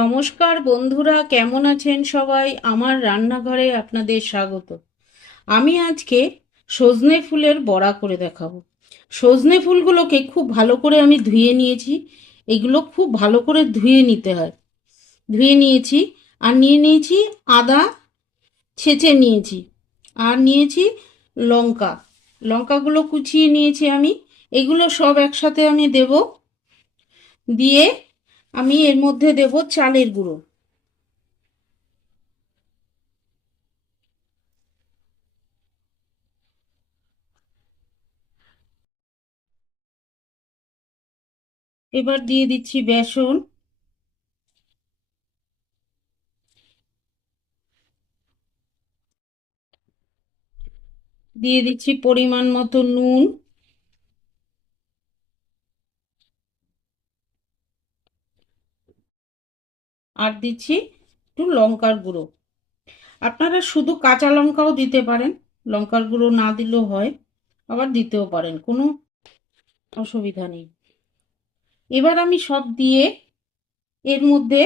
নমস্কার বন্ধুরা, কেমন আছেন সবাই? আমার রান্নাঘরে আপনাদের স্বাগত। আমি আজকে সজনে ফুলের বড়া করে দেখাবো। সজনে ফুলগুলোকে খুব ভালো করে আমি ধুয়ে নিয়েছি। এগুলো খুব ভালো করে ধুয়ে নিতে হয়। ধুয়ে নিয়েছি। আর নিয়ে নিয়েছি আদা ছেঁচে নিয়েছি। আর নিয়েছি লঙ্কা। লঙ্কাগুলো কুচিয়ে নিয়েছি আমি। এগুলো সব একসাথে আমি দেব। দিয়ে আমি এর মধ্যে দেব চালের গুঁড়ো। এবার দিয়ে দিচ্ছি বেসন। দিয়ে দিচ্ছি পরিমাণ মতো নুন। আর দিচ্ছি একটু লঙ্কার গুঁড়ো। আপনারা শুধু কাঁচা লঙ্কাও দিতে পারেন, লঙ্কার গুঁড়ো না দিলেও হয়, আবার দিতেও পারেন, কোনো অসুবিধা নেই। এবার আমি সব দিয়ে এর মধ্যে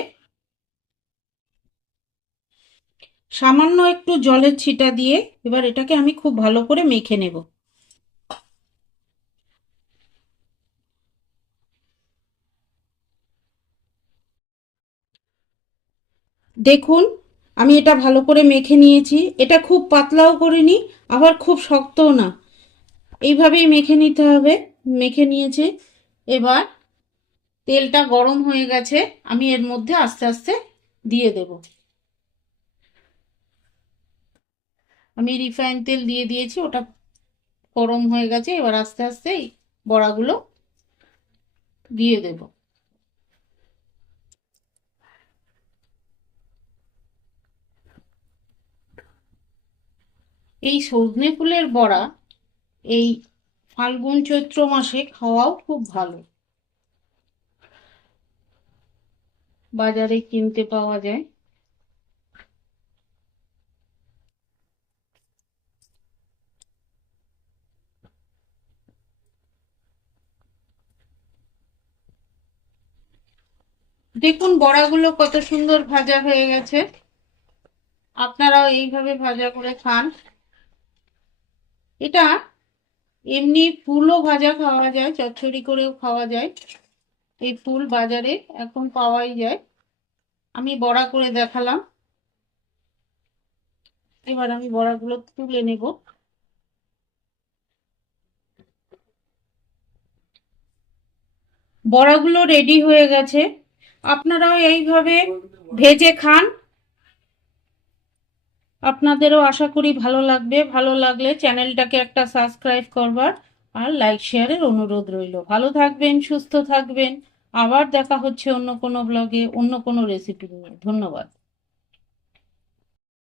সামান্য একটু জলের ছিটা দিয়ে এবার এটাকে আমি খুব ভালো করে মেখে নেব। দেখুন, আমি এটা ভালো করে মেখে নিয়েছি। এটা খুব পাতলাও করিনি, আবার খুব শক্তও না, এইভাবেই মেখে নিতে হবে। মেখে নিয়েছি। এবার তেলটা গরম হয়ে গেছে, আমি এর মধ্যে আস্তে আস্তে দিয়ে দেব। আমি রিফাইন তেল দিয়ে দিয়েছি, ওটা গরম হয়ে গেছে। এবার আস্তে আস্তে এই বড়াগুলো দিয়ে দেব। এই সজনে ফুলের বড়া এই ফাল্গুন চৈত্র মাসে খাওয়াও খুব ভালো, বাজারে কিনতে পাওয়া যায়। দেখুন বড়াগুলো কত সুন্দর ভাজা হয়ে গেছে। আপনারাও এইভাবে ভাজা করে খান। এটা এমনি ফুলও ভাজা খাওয়া যায়, চচ্চড়ি করেও খাওয়া যায়। এই ফুল বাজারে এখন পাওয়াই যায়। আমি বড়া করে দেখালাম। এবার আমি বড়াগুলো তুলে নেব। বড়াগুলো রেডি হয়ে গেছে। আপনারাও এইভাবে ভেজে খান। আপনাদেরও আশা করি ভালো লাগবে। ভালো লাগলে চ্যানেলটাকে একটা সাবস্ক্রাইব করবার আর লাইক শেয়ারের অনুরোধ রইল। ভালো থাকবেন, সুস্থ থাকবেন। আবার দেখা হচ্ছে অন্য কোনো ব্লগে, অন্য কোনো রেসিপি নিয়ে। ধন্যবাদ।